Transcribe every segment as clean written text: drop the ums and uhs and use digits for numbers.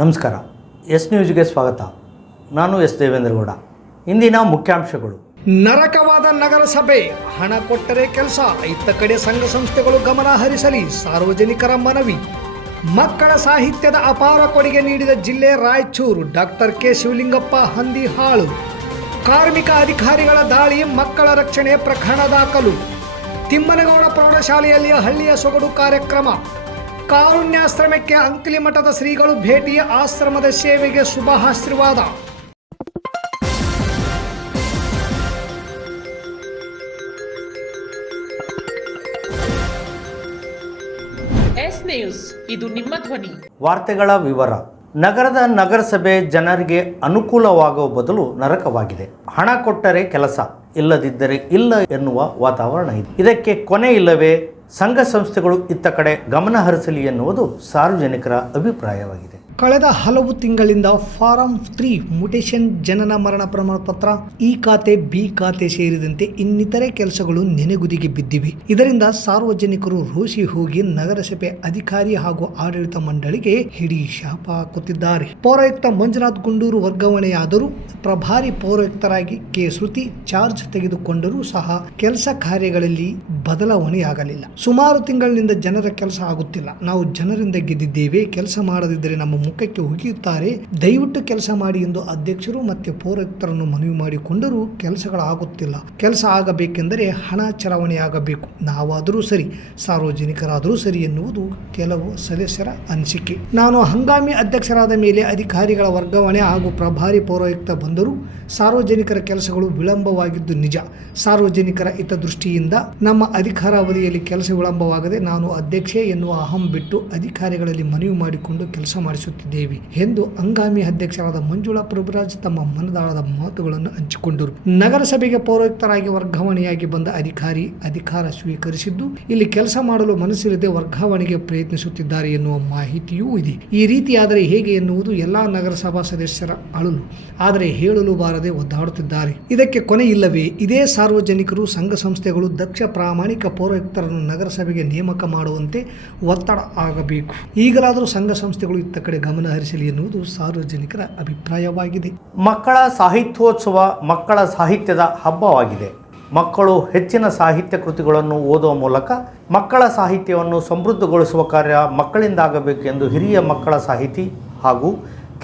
ನಮಸ್ಕಾರ. ಎಸ್ ನ್ಯೂಸ್ಗೆ ಸ್ವಾಗತ. ನಾನು ಎಸ್ ದೇವೇಂದ್ರಗೌಡ. ಇಂದಿನ ಮುಖ್ಯಾಂಶಗಳು. ನರಕವಾದ ನಗರಸಭೆ, ಹಣ ಕೊಟ್ಟರೆ ಕೆಲಸ, ಇತ್ತ ಕಡೆ ಸಂಘ ಸಂಸ್ಥೆಗಳು ಗಮನ ಹರಿಸಲಿ, ಸಾರ್ವಜನಿಕರ ಮನವಿ. ಮಕ್ಕಳ ಸಾಹಿತ್ಯದ ಅಪಾರ ಕೊಡುಗೆ ನೀಡಿದ ಜಿಲ್ಲೆ ರಾಯಚೂರು, ಡಾಕ್ಟರ್ ಕೆ ಶಿವಲಿಂಗಪ್ಪ ಹಂದಿಹಾಳು. ಕಾರ್ಮಿಕ ಅಧಿಕಾರಿಗಳ ದಾಳಿ, ಮಕ್ಕಳ ರಕ್ಷಣೆ ಪ್ರಕರಣ ದಾಖಲು. ತಿಮ್ಮನಗೌಡ ಪ್ರೌಢಶಾಲೆಯಲ್ಲಿ ಹಳ್ಳಿಯ ಸೊಗಡು ಕಾರ್ಯಕ್ರಮ. ಕಾರುಣ್ಯಾಶ್ರಮಕ್ಕೆ ಅಂಕಲಿ ಮಠದ ಶ್ರೀಗಳು ಭೇಟಿ, ಆಶ್ರಮದ ಸೇವೆಗೆ ಶುಭ ಆಶೀರ್ವಾದ. ಎಸ್ ನ್ಯೂಸ್, ಇದು ನಿಮ್ಮ ಧ್ವನಿ. ವಾರ್ತೆಗಳ ವಿವರ. ನಗರದ ನಗರಸಭೆ ಜನರಿಗೆ ಅನುಕೂಲವಾಗುವ ಬದಲು ನರಕವಾಗಿದೆ. ಹಣ ಕೊಟ್ಟರೆ ಕೆಲಸ, ಇಲ್ಲದಿದ್ದರೆ ಇಲ್ಲ ಎನ್ನುವ ವಾತಾವರಣ ಇದೆ. ಇದಕ್ಕೆ ಕೊನೆ ಇಲ್ಲವೇ? ಸಂಘ ಸಂಸ್ಥೆಗಳು ಇತ್ತ ಕಡೆ ಗಮನ ಹರಿಸಲಿ ಎನ್ನುವುದು ಸಾರ್ವಜನಿಕರ ಅಭಿಪ್ರಾಯವಾಗಿದೆ. ಕಳೆದ ಹಲವು ತಿಂಗಳಿಂದ ಫಾರಂ 3 ಮ್ಯೂಟೇಷನ್, ಜನನ ಮರಣ ಪ್ರಮಾಣ ಪತ್ರ, ಈ ಖಾತೆ ಬಿ ಖಾತೆ ಸೇರಿದಂತೆ ಇನ್ನಿತರೆ ಕೆಲಸಗಳು ನೆನೆಗುದಿಗೆ ಬಿದ್ದಿವೆ. ಇದರಿಂದ ಸಾರ್ವಜನಿಕರು ರೋಷಿ ಹೋಗಿ ನಗರಸಭೆ ಅಧಿಕಾರಿ ಹಾಗೂ ಆಡಳಿತ ಮಂಡಳಿಗೆ ಹಿಡಿ ಶಾಪ ಹಾಕುತ್ತಿದ್ದಾರೆ. ಪೌರಾಯುಕ್ತ ಮಂಜುನಾಥ್ ಗುಂಡೂರು ವರ್ಗಾವಣೆಯಾದರೂ ಪ್ರಭಾರಿ ಪೌರಾಯುಕ್ತರಾಗಿ ಕೆ ಶ್ರುತಿ ಚಾರ್ಜ್ ತೆಗೆದುಕೊಂಡರೂ ಸಹ ಕೆಲಸ ಕಾರ್ಯಗಳಲ್ಲಿ ಬದಲಾವಣೆಯಾಗಲಿಲ್ಲ. ಸುಮಾರು ತಿಂಗಳಿನಿಂದ ಜನರ ಕೆಲಸ ಆಗುತ್ತಿಲ್ಲ. ನಾವು ಜನರಿಂದ ಗೆದ್ದಿದ್ದೇವೆ, ಕೆಲಸ ಮಾಡದಿದ್ದರೆ ನಮ್ಮ ಮುಖಕ್ಕೆ ಹೋಗಿಯುತ್ತಾರೆ, ದಯವಿಟ್ಟು ಕೆಲಸ ಮಾಡಿ ಎಂದು ಅಧ್ಯಕ್ಷರು ಮತ್ತು ಪೌರಾಯುಕ್ತರನ್ನು ಮನವಿ ಮಾಡಿಕೊಂಡರೂ ಕೆಲಸಗಳಾಗುತ್ತಿಲ್ಲ. ಕೆಲಸ ಆಗಬೇಕೆಂದರೆ ಹಣ ಚಲಾವಣೆಯಾಗಬೇಕು. ನಾವಾದರೂ ಸರಿ, ಸಾರ್ವಜನಿಕರಾದರೂ ಸರಿ ಎನ್ನುವುದು ಕೆಲವು ಸದಸ್ಯರ ಅನಿಸಿಕೆ. ನಾನು ಹಂಗಾಮಿ ಅಧ್ಯಕ್ಷರಾದ ಮೇಲೆ ಅಧಿಕಾರಿಗಳ ವರ್ಗಾವಣೆ ಹಾಗೂ ಪ್ರಭಾರಿ ಪೌರಾಯುಕ್ತ ಬಂದರೂ ಸಾರ್ವಜನಿಕರ ಕೆಲಸಗಳು ವಿಳಂಬವಾಗಿದ್ದು ನಿಜ. ಸಾರ್ವಜನಿಕರ ಹಿತದೃಷ್ಟಿಯಿಂದ ನಮ್ಮ ಅಧಿಕಾರಾವಧಿಯಲ್ಲಿ ಕೆಲಸ ವಿಳಂಬವಾಗದೆ ನಾನು ಅಧ್ಯಕ್ಷೆ ಎನ್ನುವ ಅಹಂ ಬಿಟ್ಟು ಅಧಿಕಾರಿಗಳಲ್ಲಿ ಮನವಿ ಮಾಡಿಕೊಂಡು ಕೆಲಸ ಮಾಡಿಸುತ್ತಿದ್ದೇವೆ ಎಂದು ಹಂಗಾಮಿ ಅಧ್ಯಕ್ಷರಾದ ಮಂಜುಳಾ ಪ್ರಭುರಾಜ್ ತಮ್ಮ ಮನದಾಳದ ಮಾತುಗಳನ್ನು ಹಂಚಿಕೊಂಡರು. ನಗರಸಭೆಗೆ ಪೌರಾಯುಕ್ತರಾಗಿ ವರ್ಗಾವಣೆಯಾಗಿ ಬಂದ ಅಧಿಕಾರಿ ಅಧಿಕಾರ ಸ್ವೀಕರಿಸಿದ್ದು ಇಲ್ಲಿ ಕೆಲಸ ಮಾಡಲು ಮನಸ್ಸಿರದೆ ವರ್ಗಾವಣೆಗೆ ಪ್ರಯತ್ನಿಸುತ್ತಿದ್ದಾರೆ ಎನ್ನುವ ಮಾಹಿತಿಯೂ ಇದೆ. ಈ ರೀತಿಯಾದರೆ ಹೇಗೆ ಎನ್ನುವುದು ಎಲ್ಲಾ ನಗರಸಭಾ ಸದಸ್ಯರ ಅಳಲು. ಆದರೆ ಹೇಳಲು ಬಾರದೆ ಒದ್ದಾಡುತ್ತಿದ್ದಾರೆ. ಇದಕ್ಕೆ ಕೊನೆ ಇಲ್ಲವೇ? ಇದೇ ಸಾರ್ವಜನಿಕರು, ಸಂಘ ಸಂಸ್ಥೆಗಳು ದಕ್ಷ ಪ್ರಾಮಾಣಿಕ ಪೌರಾಯುಕ್ತರನ್ನು ನಗರಸಭೆಗೆ ನೇಮಕ ಮಾಡುವಂತೆ ಒತ್ತಡ ಆಗಬೇಕು. ಈಗಲಾದರೂ ಸಂಘ ಸಂಸ್ಥೆಗಳು ಇತ್ತ ಕಡೆ ಗಮನ ಹರಿಸಲಿ ಎನ್ನುವುದು ಸಾರ್ವಜನಿಕರ ಅಭಿಪ್ರಾಯವಾಗಿದೆ. ಮಕ್ಕಳ ಸಾಹಿತ್ಯೋತ್ಸವ ಮಕ್ಕಳ ಸಾಹಿತ್ಯದ ಹಬ್ಬವಾಗಿದೆ. ಮಕ್ಕಳು ಹೆಚ್ಚಿನ ಸಾಹಿತ್ಯ ಕೃತಿಗಳನ್ನು ಓದುವ ಮೂಲಕ ಮಕ್ಕಳ ಸಾಹಿತ್ಯವನ್ನು ಸಮೃದ್ಧಗೊಳಿಸುವ ಕಾರ್ಯ ಮಕ್ಕಳಿಂದಾಗಬೇಕು ಎಂದು ಹಿರಿಯ ಮಕ್ಕಳ ಸಾಹಿತಿ ಹಾಗೂ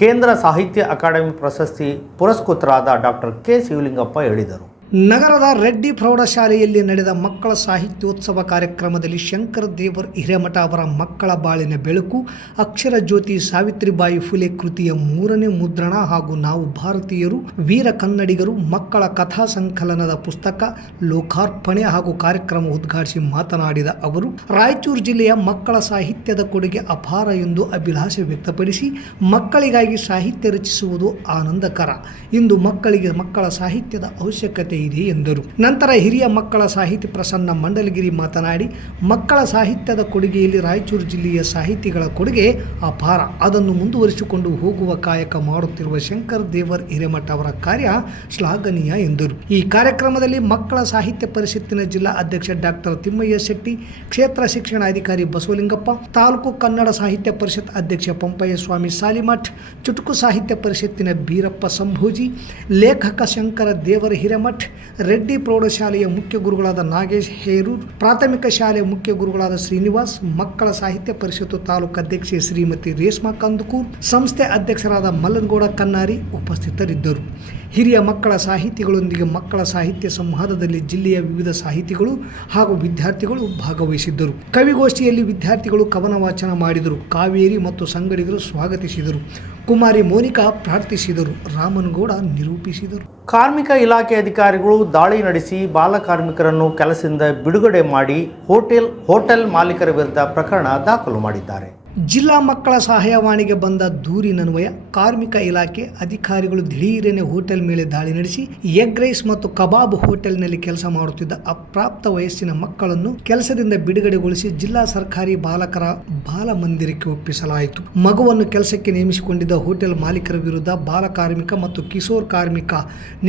ಕೇಂದ್ರ ಸಾಹಿತ್ಯ ಅಕಾಡೆಮಿ ಪ್ರಶಸ್ತಿ ಪುರಸ್ಕೃತರಾದ ಡಾಕ್ಟರ್ ಕೆ ಶಿವಲಿಂಗಪ್ಪ ಹೇಳಿದರು. ನಗರದ ರೆಡ್ಡಿ ಪ್ರೌಢಶಾಲೆಯಲ್ಲಿ ನಡೆದ ಮಕ್ಕಳ ಸಾಹಿತ್ಯೋತ್ಸವ ಕಾರ್ಯಕ್ರಮದಲ್ಲಿ ಶಂಕರ ದೇವರ್ ಹಿರೇಮಠ ಅವರ ಮಕ್ಕಳ ಬಾಳಿನ ಬೆಳಕು, ಅಕ್ಷರ ಜ್ಯೋತಿ ಸಾವಿತ್ರಿಬಾಯಿ ಫುಲೆ ಕೃತಿಯ 3ನೇ ಮುದ್ರಣ ಹಾಗೂ ನಾವು ಭಾರತೀಯರು ವೀರ ಕನ್ನಡಿಗರು ಮಕ್ಕಳ ಕಥಾ ಸಂಕಲನದ ಪುಸ್ತಕ ಲೋಕಾರ್ಪಣೆ ಹಾಗೂ ಕಾರ್ಯಕ್ರಮ ಉದ್ಘಾಟಿಸಿ ಮಾತನಾಡಿದ ಅವರು, ರಾಯಚೂರು ಜಿಲ್ಲೆಯ ಮಕ್ಕಳ ಸಾಹಿತ್ಯದ ಕೊಡುಗೆ ಅಪಾರ ಎಂದು ಅಭಿಲಾಷೆ ವ್ಯಕ್ತಪಡಿಸಿ, ಮಕ್ಕಳಿಗಾಗಿ ಸಾಹಿತ್ಯ ರಚಿಸುವುದು ಆನಂದಕರ. ಇಂದು ಮಕ್ಕಳಿಗೆ ಮಕ್ಕಳ ಸಾಹಿತ್ಯದ ಅವಶ್ಯಕತೆ ಇದೆ ಎಂದರು. ನಂತರ ಹಿರಿಯ ಮಕ್ಕಳ ಸಾಹಿತಿ ಪ್ರಸನ್ನ ಮಂಡಲಗಿರಿ ಮಾತನಾಡಿ, ಮಕ್ಕಳ ಸಾಹಿತ್ಯದ ಕೊಡುಗೆಯಲ್ಲಿ ರಾಯಚೂರು ಜಿಲ್ಲೆಯ ಸಾಹಿತಿಗಳ ಕೊಡುಗೆ ಅಪಾರ. ಅದನ್ನು ಮುಂದುವರಿಸಿಕೊಂಡು ಹೋಗುವ ಕಾಯಕ ಮಾಡುತ್ತಿರುವ ಶಂಕರ ದೇವರ್ ಹಿರೇಮಠ ಅವರ ಕಾರ್ಯ ಶ್ಲಾಘನೀಯ ಎಂದರು. ಈ ಕಾರ್ಯಕ್ರಮದಲ್ಲಿ ಮಕ್ಕಳ ಸಾಹಿತ್ಯ ಪರಿಷತ್ತಿನ ಜಿಲ್ಲಾ ಅಧ್ಯಕ್ಷ ಡಾಕ್ಟರ್ ತಿಮ್ಮಯ್ಯ ಶೆಟ್ಟಿ, ಕ್ಷೇತ್ರ ಶಿಕ್ಷಣಾಧಿಕಾರಿ ಬಸವಲಿಂಗಪ್ಪ, ತಾಲೂಕು ಕನ್ನಡ ಸಾಹಿತ್ಯ ಪರಿಷತ್ ಅಧ್ಯಕ್ಷ ಪಂಪಯ್ಯ ಸ್ವಾಮಿ ಸಾಲಿಮಠ್, ಚುಟುಕು ಸಾಹಿತ್ಯ ಪರಿಷತ್ತಿನ ಬೀರಪ್ಪ ಸಂಭೋಜಿ, ಲೇಖಕ ಶಂಕರ ದೇವರ ಹಿರೇಮಠ್, ರೆಡ್ಡಿ ಪ್ರೌಢಶಾಲೆಯ ಮುಖ್ಯ ಗುರುಗಳಾದ ನಾಗೇಶ್ ಹೇರೂರ್, ಪ್ರಾಥಮಿಕ ಶಾಲೆಯ ಮುಖ್ಯ ಗುರುಗಳಾದ ಶ್ರೀನಿವಾಸ್, ಮಕ್ಕಳ ಸಾಹಿತ್ಯ ಪರಿಷತ್ತು ತಾಲೂಕು ಅಧ್ಯಕ್ಷೆ ಶ್ರೀಮತಿ ರೇಷ್ಮಾ ಕಂದುಕೂರ್, ಸಂಸ್ಥೆ ಅಧ್ಯಕ್ಷರಾದ ಮಲ್ಲನಗೌಡ ಕನ್ನಾರಿ ಉಪಸ್ಥಿತರಿದ್ದರು. ಹಿರಿಯ ಮಕ್ಕಳ ಸಾಹಿತಿಗಳೊಂದಿಗೆ ಮಕ್ಕಳ ಸಾಹಿತ್ಯ ಸಂವಾದದಲ್ಲಿ ಜಿಲ್ಲೆಯ ವಿವಿಧ ಸಾಹಿತಿಗಳು ಹಾಗೂ ವಿದ್ಯಾರ್ಥಿಗಳು ಭಾಗವಹಿಸಿದ್ದರು. ಕವಿಗೋಷ್ಠಿಯಲ್ಲಿ ವಿದ್ಯಾರ್ಥಿಗಳು ಕವನ ವಾಚನ ಮಾಡಿದರು. ಕಾವೇರಿ ಮತ್ತು ಸಂಗಡಿಗರು ಸ್ವಾಗತಿಸಿದರು. ಕುಮಾರಿ ಮೋನಿಕಾ ಪ್ರಾರ್ಥಿಸಿದರು. ರಾಮನಗೌಡ ನಿರೂಪಿಸಿದರು. ಕಾರ್ಮಿಕ ಇಲಾಖೆ ಅಧಿಕಾರಿಗಳು ದಾಳಿ ನಡೆಸಿ ಬಾಲ ಕಾರ್ಮಿಕರನ್ನು ಕೆಲಸದಿಂದ ಬಿಡುಗಡೆ ಮಾಡಿ ಹೋಟೆಲ್ ಮಾಲೀಕರ ವಿರುದ್ಧ ಪ್ರಕರಣ ದಾಖಲು ಮಾಡಿದ್ದಾರೆ. ಜಿಲ್ಲಾ ಮಕ್ಕಳ ಸಹಾಯವಾಣಿಗೆ ಬಂದ ದೂರಿನನ್ವಯ ಕಾರ್ಮಿಕ ಇಲಾಖೆ ಅಧಿಕಾರಿಗಳು ದಿಢೀರನೆ ಹೋಟೆಲ್ ಮೇಲೆ ದಾಳಿ ನಡೆಸಿ ಎಗ್ ರೈಸ್ ಮತ್ತು ಕಬಾಬ್ ಹೋಟೆಲ್ನಲ್ಲಿ ಕೆಲಸ ಮಾಡುತ್ತಿದ್ದ ಅಪ್ರಾಪ್ತ ವಯಸ್ಸಿನ ಮಕ್ಕಳನ್ನು ಕೆಲಸದಿಂದ ಬಿಡುಗಡೆಗೊಳಿಸಿ ಜಿಲ್ಲಾ ಸರ್ಕಾರಿ ಬಾಲಕರ ಬಾಲ ಮಂದಿರಕ್ಕೆ ಒಪ್ಪಿಸಲಾಯಿತು. ಮಗುವನ್ನು ಕೆಲಸಕ್ಕೆ ನೇಮಿಸಿಕೊಂಡಿದ್ದ ಹೋಟೆಲ್ ಮಾಲೀಕರ ವಿರುದ್ಧ ಬಾಲ ಕಾರ್ಮಿಕ ಮತ್ತು ಕಿಶೋರ್ ಕಾರ್ಮಿಕ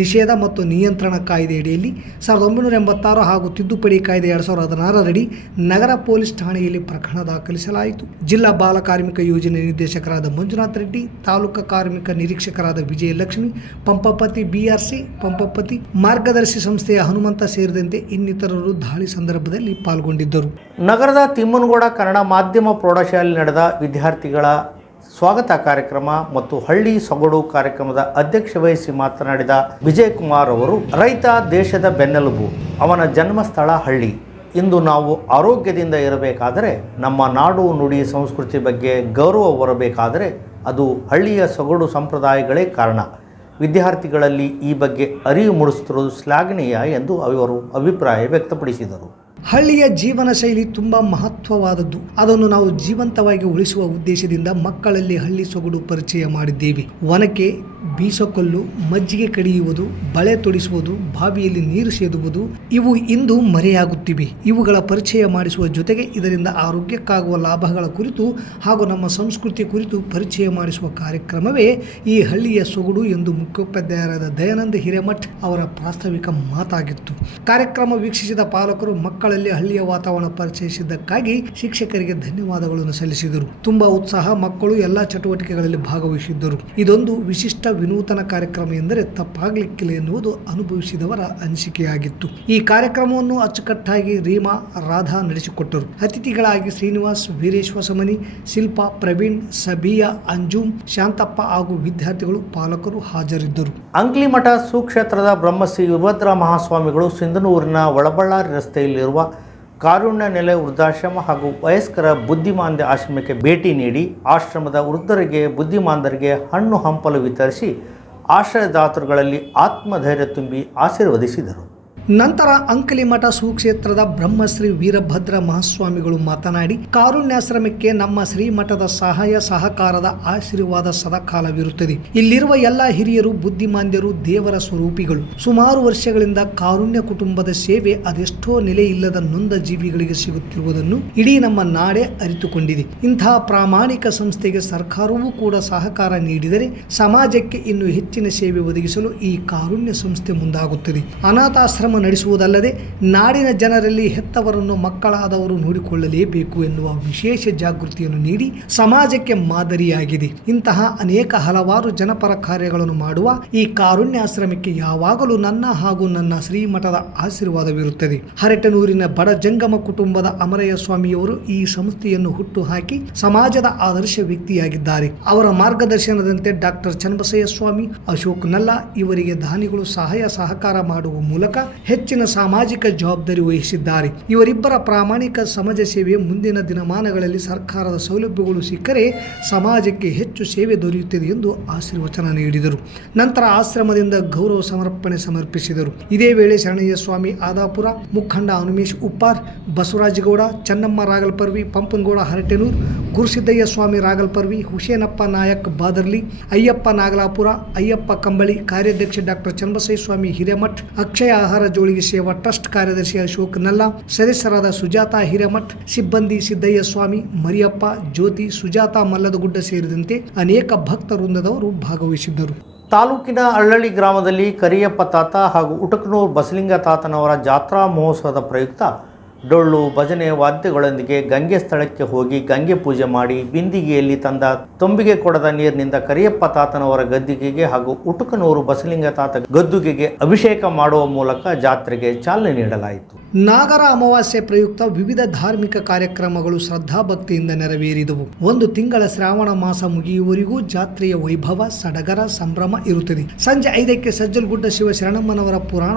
ನಿಷೇಧ ಮತ್ತು ನಿಯಂತ್ರಣ ಕಾಯ್ದೆಯಡಿಯಲ್ಲಿ 1986 ಹಾಗೂ ತಿದ್ದುಪಡಿ ಕಾಯ್ದೆ 2016 ರಡಿ ನಗರ ಪೊಲೀಸ್ ಠಾಣೆಯಲ್ಲಿ ಪ್ರಕರಣ ದಾಖಲಿಸಲಾಯಿತು. ಜಿಲ್ಲಾ ಬಾಲ ಕಾರ್ಮಿಕ ಯೋಜನೆ ನಿರ್ದೇಶಕರಾದ ಮಂಜುನಾಥ್ ರೆಡ್ಡಿ, ತಾಲೂಕಾ ಕಾರ್ಮಿಕ ನಿರೀಕ್ಷಕರಾದ ವಿಜಯಲಕ್ಷ್ಮಿ, ಪಂಪಪತಿ ಬಿಆರ್ಸಿ, ಪಂಪಪತಿ ಮಾರ್ಗದರ್ಶಿ ಸಂಸ್ಥೆಯ ಹನುಮಂತ ಸೇರಿದಂತೆ ಇನ್ನಿತರರು ದಾಳಿ ಸಂದರ್ಭದಲ್ಲಿ ಪಾಲ್ಗೊಂಡಿದ್ದರು. ನಗರದ ತಿಮ್ಮನಗೌಡ ಕನ್ನಡ ಮಾಧ್ಯಮ ಪ್ರೌಢಶಾಲೆ ನಡೆದ ವಿದ್ಯಾರ್ಥಿಗಳ ಸ್ವಾಗತ ಕಾರ್ಯಕ್ರಮ ಮತ್ತು ಹಳ್ಳಿ ಸೊಗಡು ಕಾರ್ಯಕ್ರಮದ ಅಧ್ಯಕ್ಷ ವಹಿಸಿ ಮಾತನಾಡಿದ ವಿಜಯಕುಮಾರ್ ಅವರು, ರೈತ ದೇಶದ ಬೆನ್ನೆಲುಬು, ಅವನ ಜನ್ಮಸ್ಥಳ ಹಳ್ಳಿ. ಇಂದು ನಾವು ಆರೋಗ್ಯದಿಂದ ಇರಬೇಕಾದರೆ, ನಮ್ಮ ನಾಡು ನುಡಿ ಸಂಸ್ಕೃತಿ ಬಗ್ಗೆ ಗೌರವ ಬರಬೇಕಾದರೆ ಅದು ಹಳ್ಳಿಯ ಸೊಗಡು ಸಂಪ್ರದಾಯಗಳೇ ಕಾರಣ. ವಿದ್ಯಾರ್ಥಿಗಳಲ್ಲಿ ಈ ಬಗ್ಗೆ ಅರಿವು ಮೂಡಿಸುತ್ತಿರುವುದು ಶ್ಲಾಘನೀಯ ಎಂದು ಅವರು ಅಭಿಪ್ರಾಯ ವ್ಯಕ್ತಪಡಿಸಿದರು. ಹಳ್ಳಿಯ ಜೀವನ ಶೈಲಿ ತುಂಬ ಮಹತ್ವವಾದದ್ದು. ಅದನ್ನು ನಾವು ಜೀವಂತವಾಗಿ ಉಳಿಸುವ ಉದ್ದೇಶದಿಂದ ಮಕ್ಕಳಲ್ಲಿ ಹಳ್ಳಿ ಸೊಗಡು ಪರಿಚಯ ಮಾಡಿದ್ದೇವೆ. ಒನಕೆ, ಬೀಸಕಲ್ಲು, ಮಜ್ಜಿಗೆ ಕಡಿಯುವುದು, ಬಳೆ ತೊಡಿಸುವುದು, ಬಾವಿಯಲ್ಲಿ ನೀರು ಸೇದುವುದು ಇವು ಇಂದು ಮರೆಯಾಗುತ್ತಿವೆ. ಇವುಗಳ ಪರಿಚಯ ಮಾಡಿಸುವ ಜೊತೆಗೆ ಇದರಿಂದ ಆರೋಗ್ಯಕ್ಕಾಗುವ ಲಾಭಗಳ ಕುರಿತು ಹಾಗೂ ನಮ್ಮ ಸಂಸ್ಕೃತಿ ಕುರಿತು ಪರಿಚಯ ಮಾಡಿಸುವ ಕಾರ್ಯಕ್ರಮವೇ ಈ ಹಳ್ಳಿಯ ಸೊಗಡು ಎಂದು ಮುಖ್ಯೋಪಾಧ್ಯಾಯರಾದ ದಯಾನಂದ ಹಿರೇಮಠ್ ಅವರ ಪ್ರಾಸ್ತಾವಿಕ ಮಾತಾಗಿತ್ತು. ಕಾರ್ಯಕ್ರಮ ವೀಕ್ಷಿಸಿದ ಪಾಲಕರು ಮಕ್ಕಳಲ್ಲಿ ಹಳ್ಳಿಯ ವಾತಾವರಣ ಪರಿಚಯಿಸಿದ್ದಕ್ಕಾಗಿ ಶಿಕ್ಷಕರಿಗೆ ಧನ್ಯವಾದಗಳನ್ನು ಸಲ್ಲಿಸಿದರು. ತುಂಬಾ ಉತ್ಸಾಹ, ಮಕ್ಕಳು ಎಲ್ಲ ಚಟುವಟಿಕೆಗಳಲ್ಲಿ ಭಾಗವಹಿಸಿದ್ದರು. ಇದೊಂದು ವಿಶಿಷ್ಟ ವಿನೂತನ ಕಾರ್ಯಕ್ರಮ ಎಂದರೆ ತಪ್ಪಾಗಲಿಕ್ಕಿಲ್ಲ ಎನ್ನುವುದು ಅನುಭವಿಸಿದವರ ಅನಿಸಿಕೆಯಾಗಿತ್ತು. ಈ ಕಾರ್ಯಕ್ರಮವನ್ನು ಅಚ್ಚುಕಟ್ಟಾಗಿ ರೀಮಾ, ರಾಧಾ ನಡೆಸಿಕೊಟ್ಟರು. ಅತಿಥಿಗಳಾಗಿ ಶ್ರೀನಿವಾಸ್, ವೀರೇಶ್ ಹೊಸಮನಿ, ಶಿಲ್ಪಾ, ಪ್ರವೀಣ್, ಸಬಿಯಾ, ಅಂಜುಮ್, ಶಾಂತಪ್ಪ ಹಾಗೂ ವಿದ್ಯಾರ್ಥಿಗಳು, ಪಾಲಕರು ಹಾಜರಿದ್ದರು. ಅಂಕ್ಲಿಮಠ ಸುಕ್ಷೇತ್ರದ ಬ್ರಹ್ಮಶ್ರೀ ವೀರಭದ್ರ ಮಹಾಸ್ವಾಮಿಗಳು ಸಿಂಧನೂರಿನ ಒಳಬಳ್ಳಾರಿ ರಸ್ತೆಯಲ್ಲಿರುವ ಕಾರುಣ್ಯ ನೆಲೆ ವೃದ್ಧಾಶ್ರಮ ಹಾಗೂ ವಯಸ್ಕರ ಬುದ್ಧಿಮಾಂದ್ಯ ಆಶ್ರಮಕ್ಕೆ ಭೇಟಿ ನೀಡಿ ಆಶ್ರಮದ ವೃದ್ಧರಿಗೆ, ಬುದ್ಧಿಮಾಂದರಿಗೆ ಹಣ್ಣು ಹಂಪಲು ವಿತರಿಸಿ ಆಶ್ರಯದಾತರುಗಳಲ್ಲಿ ಆತ್ಮಧೈರ್ಯ ತುಂಬಿ ಆಶೀರ್ವದಿಸಿದರು. ನಂತರ ಅಂಕಲಿಮಠ ಸುಕ್ಷೇತ್ರದ ಬ್ರಹ್ಮಶ್ರೀ ವೀರಭದ್ರ ಮಹಾಸ್ವಾಮಿಗಳು ಮಾತನಾಡಿ, ಕಾರುಣ್ಯಾಶ್ರಮಕ್ಕೆ ನಮ್ಮ ಶ್ರೀಮಠದ ಸಹಾಯ ಸಹಕಾರದ ಆಶೀರ್ವಾದ ಸದಾಕಾಲವಿರುತ್ತದೆ. ಇಲ್ಲಿರುವ ಎಲ್ಲ ಹಿರಿಯರು, ಬುದ್ಧಿಮಾಂದ್ಯರು ದೇವರ ಸ್ವರೂಪಿಗಳು. ಸುಮಾರು ವರ್ಷಗಳಿಂದ ಕಾರುಣ್ಯ ಕುಟುಂಬದ ಸೇವೆ ಅದೆಷ್ಟೋ ನೆಲೆ ಇಲ್ಲದ ನೊಂದ ಜೀವಿಗಳಿಗೆ ಸಿಗುತ್ತಿರುವುದನ್ನು ಇಡೀ ನಮ್ಮ ನಾಡೇ ಅರಿತುಕೊಂಡಿದೆ. ಇಂತಹ ಪ್ರಾಮಾಣಿಕ ಸಂಸ್ಥೆಗೆ ಸರ್ಕಾರವೂ ಕೂಡ ಸಹಕಾರ ನೀಡಿದರೆ ಸಮಾಜಕ್ಕೆ ಇನ್ನೂ ಹೆಚ್ಚಿನ ಸೇವೆ ಒದಗಿಸಲು ಈ ಕಾರುಣ್ಯ ಸಂಸ್ಥೆ ಮುಂದಾಗುತ್ತದೆ. ಅನಾಥಾಶ್ರಮ ನಡೆಸುವುದಲ್ಲದೆ ನಾಡಿನ ಜನರಲ್ಲಿ ಹೆತ್ತವರನ್ನು ಮಕ್ಕಳಾದವರು ನೋಡಿಕೊಳ್ಳಲೇಬೇಕು ಎನ್ನುವ ವಿಶೇಷ ಜಾಗೃತಿಯನ್ನು ನೀಡಿ ಸಮಾಜಕ್ಕೆ ಮಾದರಿಯಾಗಿದೆ. ಇಂತಹ ಅನೇಕ ಹಲವಾರು ಜನಪರ ಕಾರ್ಯಗಳನ್ನು ಮಾಡುವ ಈ ಕಾರುಣ್ಯಾಶ್ರಮಕ್ಕೆ ಯಾವಾಗಲೂ ನನ್ನ ಹಾಗೂ ನನ್ನ ಶ್ರೀಮಠದ ಆಶೀರ್ವಾದವಿರುತ್ತದೆ. ಹರಟನೂರಿನ ಬಡ ಜಂಗಮ ಕುಟುಂಬದ ಅಮರಯ್ಯ ಸ್ವಾಮಿಯವರು ಈ ಸಂಸ್ಥೆಯನ್ನು ಹುಟ್ಟು ಹಾಕಿ ಸಮಾಜದ ಆದರ್ಶ ವ್ಯಕ್ತಿಯಾಗಿದ್ದಾರೆ. ಅವರ ಮಾರ್ಗದರ್ಶನದಂತೆ ಡಾಕ್ಟರ್ ಚನ್ನಬಸಯ್ಯ ಸ್ವಾಮಿ, ಅಶೋಕ್ ನಲ್ಲ ಇವರಿಗೆ ದಾನಿಗಳು ಸಹಾಯ ಸಹಕಾರ ಮಾಡುವ ಮೂಲಕ ಹೆಚ್ಚಿನ ಸಾಮಾಜಿಕ ಜವಾಬ್ದಾರಿ ವಹಿಸಿದ್ದಾರೆ. ಇವರಿಬ್ಬರ ಪ್ರಾಮಾಣಿಕ ಸಮಾಜ ಸೇವೆ ಮುಂದಿನ ದಿನಮಾನಗಳಲ್ಲಿ ಸರ್ಕಾರದ ಸೌಲಭ್ಯಗಳು ಸಿಕ್ಕರೆ ಸಮಾಜಕ್ಕೆ ಹೆಚ್ಚು ಸೇವೆ ದೊರೆಯುತ್ತದೆ ಎಂದು ಆಶೀರ್ವಚನ ನೀಡಿದರು. ನಂತರ ಆಶ್ರಮದಿಂದ ಗೌರವ ಸಮರ್ಪಿಸಿದರು. ಇದೇ ವೇಳೆ ಶರಣಯ್ಯ ಸ್ವಾಮಿ ಆದಾಪುರ, ಮುಖಂಡ ಹನುಮೇಶ್ ಉಪ್ಪಾರ್, ಬಸವರಾಜಗೌಡ, ಚನ್ನಮ್ಮ ರಾಗಲ್ಪರ್ವಿ, ಪಂಪನಗೌಡ ಹರಟೆನೂರ್, ಗುರುಸಿದ್ದಯ್ಯ ಸ್ವಾಮಿ ರಾಗಲ್ಪರ್ವಿ, ಹುಸೇನಪ್ಪ ನಾಯಕ್ ಬಾದರ್ಲಿ, ಅಯ್ಯಪ್ಪ ನಾಗಲಾಪುರ, ಅಯ್ಯಪ್ಪ ಕಂಬಳಿ, ಕಾರ್ಯಾಧ್ಯಕ್ಷ ಡಾಕ್ಟರ್ ಚನ್ನಬಸಯ್ಯ ಸ್ವಾಮಿ ಹಿರೇಮಠ್, ಅಕ್ಷಯ ಆಹಾರ ಜೋಳಿಗೆ ಸೇವಾ ಟ್ರಸ್ಟ್ ಕಾರ್ಯದರ್ಶಿ ಅಶೋಕ್ ನಲ್ಲ, ಸದಸ್ಯರಾದ ಸುಜಾತಾ ಹಿರೇಮಠ್, ಸಿಬ್ಬಂದಿ ಸಿದ್ದಯ್ಯ ಸ್ವಾಮಿ, ಮರಿಯಪ್ಪ, ಜ್ಯೋತಿ, ಸುಜಾತಾ ಮಲ್ಲದಗುಡ್ಡ ಸೇರಿದಂತೆ ಅನೇಕ ಭಕ್ತ ವೃಂದದವರು ಭಾಗವಹಿಸಿದ್ದರು. ತಾಲೂಕಿನ ಅಳ್ಳಳ್ಳಿ ಗ್ರಾಮದಲ್ಲಿ ಕರಿಯಪ್ಪ ತಾತ ಹಾಗೂ ಉಟಕನೂರು ಬಸಲಿಂಗ ತಾತನವರ ಜಾತ್ರಾ ಮಹೋತ್ಸವದ ಪ್ರಯುಕ್ತ ಡೊಳ್ಳು, ಭಜನೆ, ವಾದ್ಯಗಳೊಂದಿಗೆ ಗಂಗೆ ಸ್ಥಳಕ್ಕೆ ಹೋಗಿ ಗಂಗೆ ಪೂಜೆ ಮಾಡಿ ಬಿಂದಿಗೆಯಲ್ಲಿ ತಂದ ತೊಂಬಿಗೆ ಕೊಡದ ನೀರಿನಿಂದ ಕರಿಯಪ್ಪ ತಾತನವರ ಗದ್ದಿಗೆಗೆ ಹಾಗೂ ಉಟುಕನೂರು ಬಸಲಿಂಗ ತಾತ ಗದ್ದುಗೆಗೆ ಅಭಿಷೇಕ ಮಾಡುವ ಮೂಲಕ ಜಾತ್ರೆಗೆ ಚಾಲನೆ ನೀಡಲಾಯಿತು. ನಾಗರ ಅಮಾವಾಸ್ಯೆ ಪ್ರಯುಕ್ತ ವಿವಿಧ ಧಾರ್ಮಿಕ ಕಾರ್ಯಕ್ರಮಗಳು ಶ್ರದ್ಧಾಭಕ್ತಿಯಿಂದ ನೆರವೇರಿದವು. ಒಂದು ತಿಂಗಳ ಶ್ರಾವಣ ಮಾಸ ಮುಗಿಯುವವರೆಗೂ ಜಾತ್ರೆಯ ವೈಭವ, ಸಡಗರ, ಸಂಭ್ರಮ ಇರುತ್ತದೆ. ಸಂಜೆ 5ಕ್ಕೆ ಸಜ್ಜಲಗುಡ್ಡ ಶಿವ ಶರಣಮ್ಮನವರ ಪುರಾಣ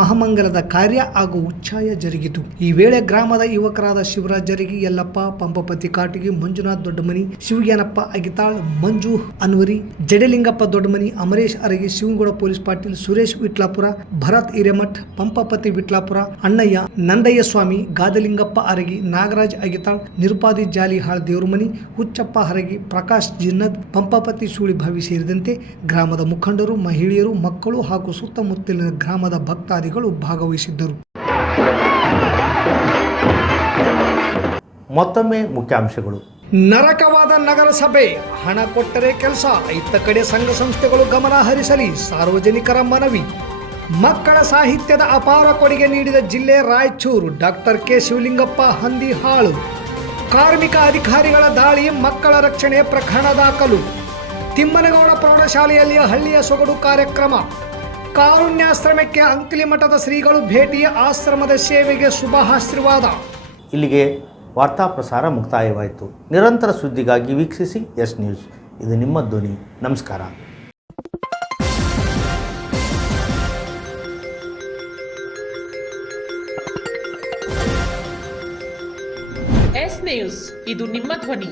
ಮಹಾಮಂಗಲದ ಕಾರ್ಯ ಹಾಗೂ ಉಚ್ಛಾಯ ಜರುಗಿತು. ಈ ವೇಳೆ ಗ್ರಾಮದ ಯುವಕರಾದ ಶಿವರಾಜ್ ಜರಗಿ, ಯಲ್ಲಪ್ಪ, ಪಂಪಪತಿ ಕಾಟಿಗಿ, ಮಂಜುನಾಥ್ ದೊಡ್ಡಮನಿ, ಶಿವಜ್ಞಾನಪ್ಪ ಅಗಿತಾಳ್, ಮಂಜು ಅನ್ವರಿ, ಜಡಲಿಂಗಪ್ಪ ದೊಡ್ಡಮನಿ, ಅಮರೇಶ್ ಅರಗಿ, ಶಿವನಗೌಡ ಪೊಲೀಸ್ ಪಾಟೀಲ್, ಸುರೇಶ್ ವಿಟ್ಲಾಪುರ, ಭರತ್ ಹಿರೇಮಠ್, ಪಂಪಪತಿ ವಿಟ್ಲಾಪುರ, ಅಣ್ಣಯ್ಯ, ನಂದಯ್ಯ ಸ್ವಾಮಿ, ಗಾದಲಿಂಗಪ್ಪ ಅರಗಿ, ನಾಗರಾಜ್ ಅಗಿತಾಳ್, ನಿರುಪಾದಿ ಜಾಲಿಹಾಳ್ ದೇವರಮನಿ, ಹುಚ್ಚಪ್ಪ ಹರಗಿ, ಪ್ರಕಾಶ್ ಜಿನ್ನದ್, ಪಂಪಪತಿ ಸೂಳಿಭಾವಿ ಸೇರಿದಂತೆ ಗ್ರಾಮದ ಮುಖಂಡರು, ಮಹಿಳೆಯರು, ಮಕ್ಕಳು ಹಾಗೂ ಸುತ್ತಮುತ್ತಲಿನ ಗ್ರಾಮದ ಭಕ್ತಾದಿಗಳು ಭಾಗವಹಿಸಿದ್ದರು. ಮತ್ತೊಮ್ಮೆ ಮುಖ್ಯಾಂಶಗಳು. ನರಕವಾದ ನಗರಸಭೆ, ಹಣ ಕೊಟ್ಟರೆ ಕೆಲಸ, ಇತ್ತ ಕಡೆ ಸಂಘ ಸಂಸ್ಥೆಗಳು ಗಮನ ಹರಿಸಲಿ, ಸಾರ್ವಜನಿಕರ ಮನವಿ. ಮಕ್ಕಳ ಸಾಹಿತ್ಯದ ಅಪಾರ ಕೊಡುಗೆ ನೀಡಿದ ಜಿಲ್ಲೆ ರಾಯಚೂರು, ಡಾಕ್ಟರ್ ಕೆ ಶಿವಲಿಂಗಪ್ಪ ಹಂದಿಹಾಳು. ಕಾರ್ಮಿಕ ಅಧಿಕಾರಿಗಳ ದಾಳಿ, ಮಕ್ಕಳ ರಕ್ಷಣೆ ಪ್ರಕರಣ ದಾಖಲು. ತಿಮ್ಮನಗೌಡ ಪ್ರೌಢಶಾಲೆಯಲ್ಲಿ ಹಳ್ಳಿಯ ಸೊಗಡು ಕಾರ್ಯಕ್ರಮ. ಕಾರುಣ್ಯಾಶ್ರಮಕ್ಕೆ ಅಂಕಲಿಮಠದ ಶ್ರೀಗಳು ಭೇಟಿ, ಆಶ್ರಮದ ಸೇವೆಗೆ ಶುಭ ಆಶೀರ್ವಾದ. ಇಲ್ಲಿಗೆ ವಾರ್ತಾ ಪ್ರಸಾರ ಮುಕ್ತಾಯವಾಯಿತು. ನಿರಂತರ ಸುದ್ದಿಗಾಗಿ ವೀಕ್ಷಿಸಿ ಎಸ್ ನ್ಯೂಸ್. ಇದು ನಿಮ್ಮ ಧ್ವನಿ. ನಮಸ್ಕಾರ. ಎಸ್ ನ್ಯೂಸ್, ಇದು ನಿಮ್ಮ ಧ್ವನಿ.